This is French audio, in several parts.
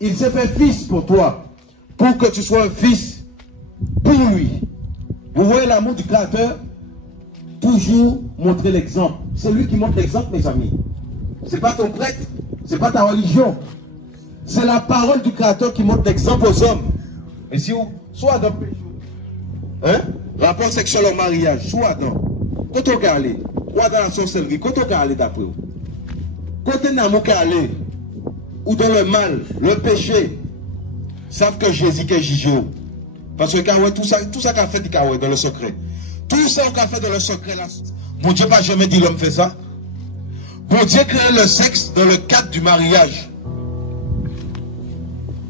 Il s'est fait fils pour toi, pour que tu sois un fils pour lui. Vous voyez l'amour du Créateur? Toujours montrer l'exemple. C'est lui qui montre l'exemple, mes amis. C'est pas ton prêtre, c'est pas ta religion. C'est la parole du Créateur qui montre l'exemple aux hommes. Et si vous, soit dans péché, hein? Rapport sexuel au mariage, soit dans. Quand on aller, ou dans la sorcellerie, quand on aller d'après vous. Quand on a aller, ou dans le mal, le péché, savent que Jésus est Jésus. Parce que tout ça qu'a fait dans le secret. Tout ça qu'a fait dans le secret là. Bon Dieu n'a jamais dit l'homme fait ça. Bon Dieu crée le sexe dans le cadre du mariage.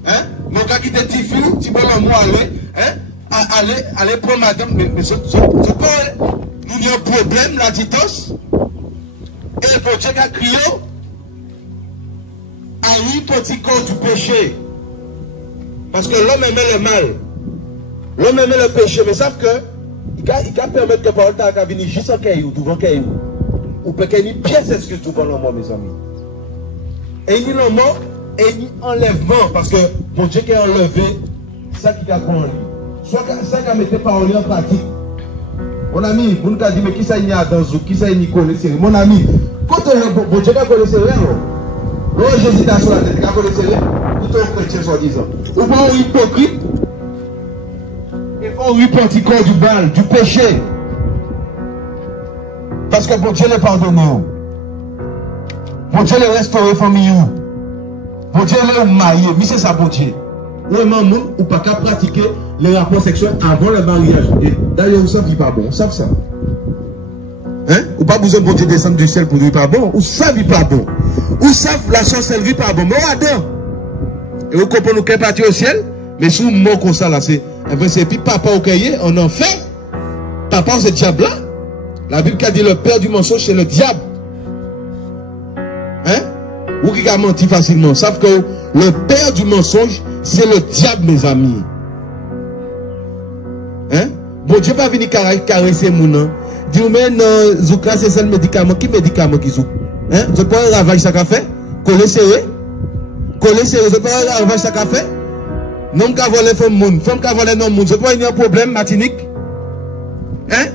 Hein? Mon gars qui était petit fou, tu peux le moi aller, hein? Allez prendre madame, mais nous avons un problème là, dit-on. Et bon Dieu a crié à lui petit corps du péché. Parce que l'homme aimait le mal. L'homme aimait le péché, mais savent que il peut permettre que parole t'a venir juste en caillou, devant caillou. Ou peut qu'il y ait une pièce excuse devant le mort, mes amis. Et il y a le mort et il y a enlèvement, parce que mon Dieu qui a enlevé ça qui a pris en lui. Soit ça qui a mis parole en pratique. Mon ami, vous nous avez dit, mais qui ça y a dans vous, qui ça y connaît, mon ami, quand mon Dieu qui a connaissé rien, Jésus t'a sur la tête, qui a connaissé rien, tout un chrétien soi-disant. Ou pas un hypocrite. Il faut repentir corps du mal, du péché. Parce que bon Dieu l'a pardonné. Bon Dieu l'a restauré famille. Bon Dieu l'a marié. Mais c'est ça, bon Dieu. Vraiment, nous, ou pas qu'à pratiquer les rapports sexuels avant le mariage. Et d'ailleurs, vous savez pas bon. Vous savez ça. Hein? Ou pas besoin de bon Dieu descendre du ciel pour lui pas bon. Ou savez pas bon. Ou savez la sorcellerie pas bon. Mais Adam. Et vous comprenez qu'elle est partie au ciel. Mais si vous mort comme ça là, c'est. Et puis papa au cahier, on en fait. Papa, c'est le diable là. La Bible qui a dit le père du mensonge, c'est le diable. Hein? Ou qui a menti facilement. Savent que le père du mensonge, c'est le diable, mes amis. Hein? Bon Dieu va venir caresser mon nom. Dis mais non, Zoukra, c'est le médicament. Qui médicament qui zouk? Hein? Je peux un ravage ça qu'a fait? Coller serré? Coller serré, je peux un ravage ça qu'a fait? Non, qu'a volé femme moun. Femme qu'a volé non moun. Je peux un problème, Martinique? Hein?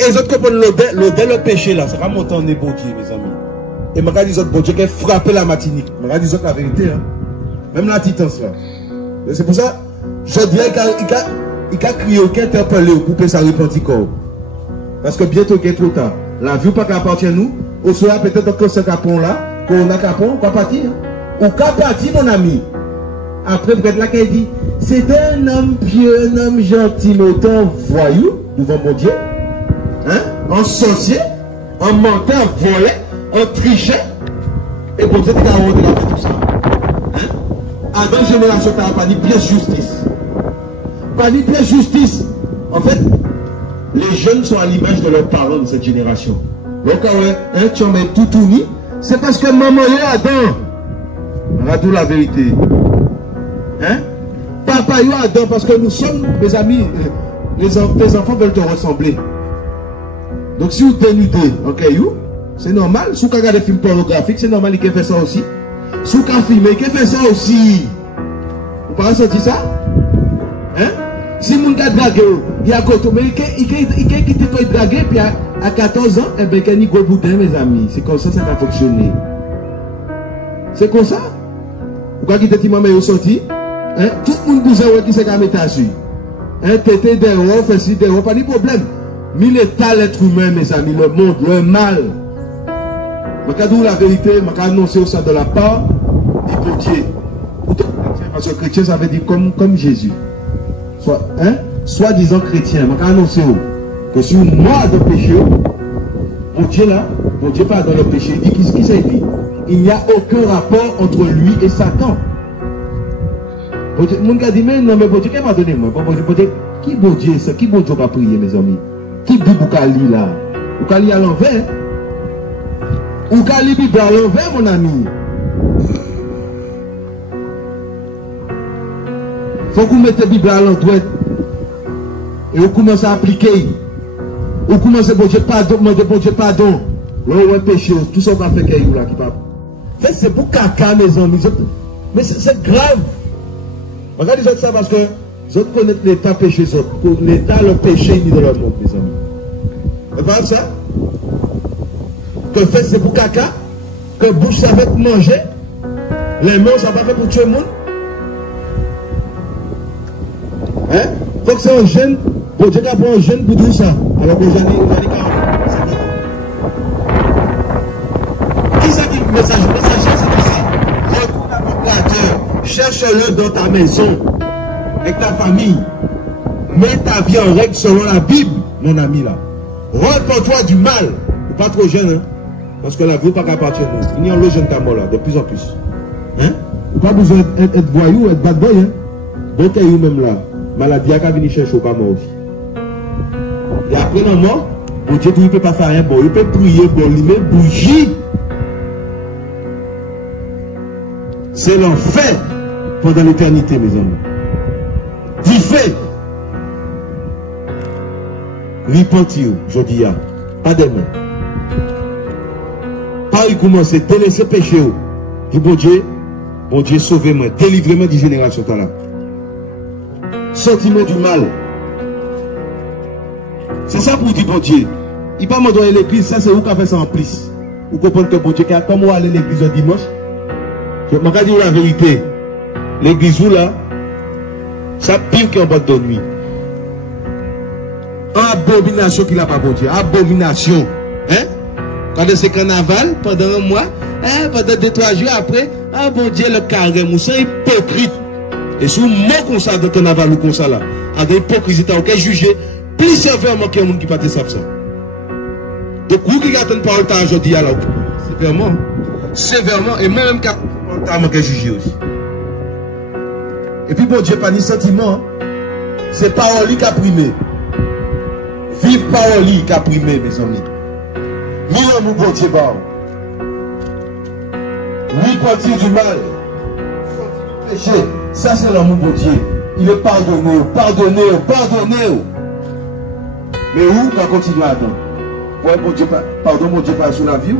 Et les autres comprennent l'odeur, le péché là, ça va monter en bon Dieu, mes amis. Et je dis bon Dieu qui a frappé la Martinique. Je dis la vérité, hein. Même la titance là. C'est pour ça, je dirais qu'il a crié, qu'il a interpellé pour que ça repentit corps. Parce que bientôt, il est trop tard. La vie pas qu'appartient à nous. Au soir, peut-être que ce capon là, qu'on a capon, on va partir. Ou qu'à partir, mon ami. Après, peut-être là qu'il dit, c'est un homme pieux, un homme gentil, mais autant voyou, devant mon Dieu. Hein? En sorcier, en menteur, en volé, en trichait. Et pour ça, tu as rendu la tout ça. Hein? Avant une génération, tu n'as pas dit pièce justice. Pas dit pièce justice. En fait, les jeunes sont à l'image de leurs parents de cette génération. Donc, hein, tu en mets tout uni. C'est parce que maman est Adam. On va dire la vérité. Hein? Papa est Adam parce que nous sommes, mes amis, tes enfants veulent te ressembler. Donc si vous dénudez, ok, c'est normal. Si vous regardez des films pornographiques, c'est normal qu'il fait ça aussi. Si vous filmez, qu'il fait ça aussi. Vous ne pouvez pas sentir ça? Hein? Si vous avez dragué, il y a côté, mais il a quitté toi dragué, puis à 14 ans, eh bien, il y a un boudin, mes amis. C'est comme ça va fonctionner. C'est comme ça. Vous voyez que maman est sorti? Hein? Tout le monde vous a qui s'est mettre à suivre. Hein? Tété des ronds, fait ci, des ronds, pas de problème. Mais l'état, l'être humain, mes amis, le monde, le mal. Je vais dire la vérité, je vais annoncer au sein de la part du potier. Parce que chrétien, ça veut dire comme Jésus. Soit-disant chrétien, je vais annoncer que si vous mort de péché, mon Dieu là, mon Dieu pas dans le péché, il dit qui c'est dit? Il n'y a aucun rapport entre lui et Satan. Mon gars dit, mais non, mais bon Dieu, qu'est-ce qu'il m'a donné moi? Qui bon Dieu ça? Qui bon Dieu va prier, mes amis? Qui dit Boukali là? Boukali à l'envers? Boukali Bible à l'envers, mon ami. Faut que vous mettez la Bible à l'endroit. Et vous commencez à appliquer. Vous commencez à demander bon Dieu pardon. Là, on péché. Tout ça va faire qu'il y a là qui va. C'est pour caca, mes amis. Mais c'est grave. Regardez ça parce que vous connaissez l'État péché, l'État le péché ni de leur monde, mes amis. Vous voyez ça? Que fait c'est pour caca, que bouche ça va manger, les mains ça va faire pour tuer le monde. Hein? Faut que c'est un jeune, bon Dieu qui prend un jeune pour tout ça. Alors que j'en ai 40. Qui ça dit message? Messager c'est ici. Recours à ton Créateur. Cherche-le dans ta maison, avec ta famille. Mets ta vie en règle selon la Bible, mon ami là. Repends-toi du mal. Pas trop jeune, hein? Parce que la vie n'est pas qu'à partir de nous. Il y a un jeune camo là, de plus en plus. Hein? Pas besoin d'être voyou, être bad boy, hein? Donc, il y a même là. Maladie a venu chercher au mort aussi. Et après la mort, bon Dieu, il ne peut pas faire rien. Bon, il peut prier, bon, il met bougie. C'est l'enfer pendant l'éternité, mes amis. Dis fait. Repentir, je dis, pas demain. Pas y commencer, délaisser péché. Dis bon Dieu, sauvez-moi, délivrez-moi des générations là. Sentiment du mal. C'est ça pour dire bon Dieu. Il ne pas me donner l'église, ça c'est vous qui avez fait ça en plus. Vous comprenez que bon Dieu, comme vous allez à l'église le dimanche, je vais dire la vérité. L'église où là, ça pire qu'en boîte de nuit. Abomination qu'il n'a pas bon Dieu. Abomination. Hein? Quand c'est carnaval, pendant un mois, pendant 2-3 jours après, bon Dieu, le carême, c'est hypocrite. Et si vous moquez comme ça dans le carnaval ou comme ça là, avec l'hypocrisie, vous pouvez juger plus sévèrement qu'il y a un monde qui ne peut pas ça. Donc, vous qui avez une parole aujourd'hui, alors, sévèrement. Sévèrement, et moi-même, quand je vais juger aussi. Et puis, bon Dieu, pas ni sentiment, c'est parole qui a primé. Vive parole qui a primé, mes amis. Mille mon bon Dieu, oui, partir du mal, péché, ça c'est l'amour bon Dieu. Il est pardonné, pardonné, pardonné. Mais où on va continuer à attendre? Ouais, bon Dieu, pardon, mon Dieu, pas sur la vie.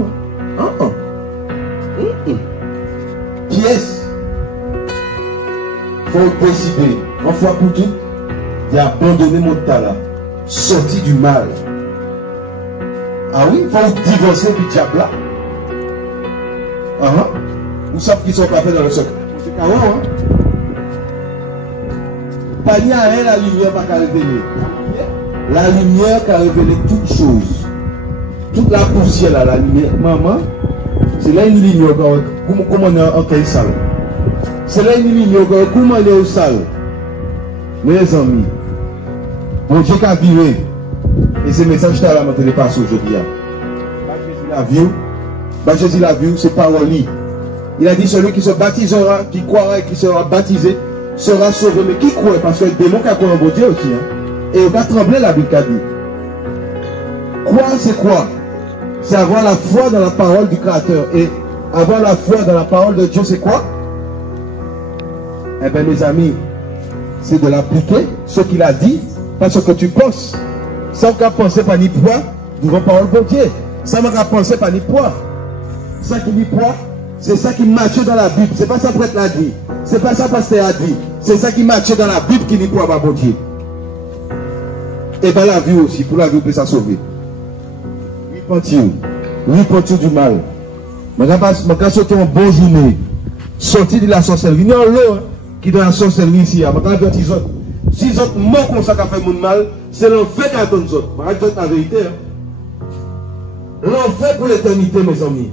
Qui est-ce? Il faut décider, une fois pour toutes, d'abandonner mon talent, sortir du mal. Ah oui, il faut divorcer du diable là. Vous savez qu'ils sont pas faits dans le secret. C'est carrément, hein? Pas ni à rien la lumière pas qu'à révéler. La lumière qui a révélé toutes choses. Toute la poussière là, la lumière. Maman, c'est là une ligne comment on est en quelle salle. C'est là une ligne comment on est au salle. Mes amis, mon Dieu qui a viré. Et ce message que je t'ai montré pas aujourd'hui. Jésus l'a vu, c'est parole. Il a dit celui qui se baptisera, qui croira et qui sera baptisé, sera sauvé. Mais qui croit? Parce que le démon qui a croit en bon Dieu aussi. Hein? Et il va trembler, la Bible a dit. Croire, c'est quoi? C'est avoir la foi dans la parole du Créateur. Et avoir la foi dans la parole de Dieu, c'est quoi? Eh bien, mes amis, c'est de l'appliquer, ce qu'il a dit, pas ce que tu penses. Sans qu'à penser par ni poids, devant parole de Dieu. Ça m'a pensé par ni poids. Ça qui dit poids, c'est ça qui marche dans la Bible. C'est pas ça prêtre l'a dit. C'est pas ça pasteur a dit. C'est ça qui marche dans la Bible qui dit poids, bon Dieu. Et bien la vie aussi, pour la vie, peut ça sauver. Repentir du mal. Je vais sortir une bonne journée. Sortir de la sorcellerie. Il y a l'eau qui est dans la sorcellerie ici. Je vais avertir les autres. Si les autres morts comme ça qui fait mon mal, c'est l'enfer qui attend les autres. Je vais dire la vérité. L'enfer pour l'éternité, mes amis.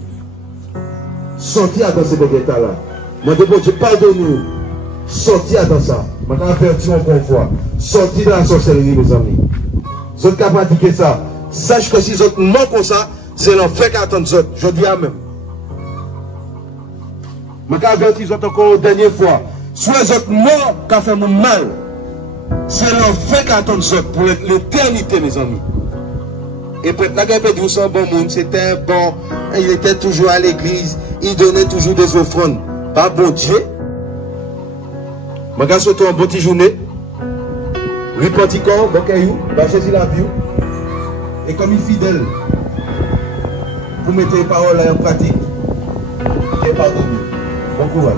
Sortir dans ces bagages-là. Je dis, Dieu, pardonne-nous. Sortir dans ça. Je vais avertir encore une fois. Sortir de la sorcellerie, mes amis. Vous êtes capables de pratiquer ça. Sache que si les autres morts comme ça, c'est l'enfer qui attend les autres. Je dis à même. Je vais avertir les autres encore une dernière fois. Soit les autres morts qui ont fait mon mal. C'est l'enfer qui attend les autres pour l'éternité, mes amis. Et peut-être la guerre de son bon monde, c'était bon. Il était toujours à l'église. Il donnait toujours des offrandes. Pas bon Dieu. Je vais sauter en bonne journée. Repentir corps, bon caillou, va Jésus la vie. Et comme il est fidèle, vous mettez les paroles en pratique. Et pardonnez. Bon courage.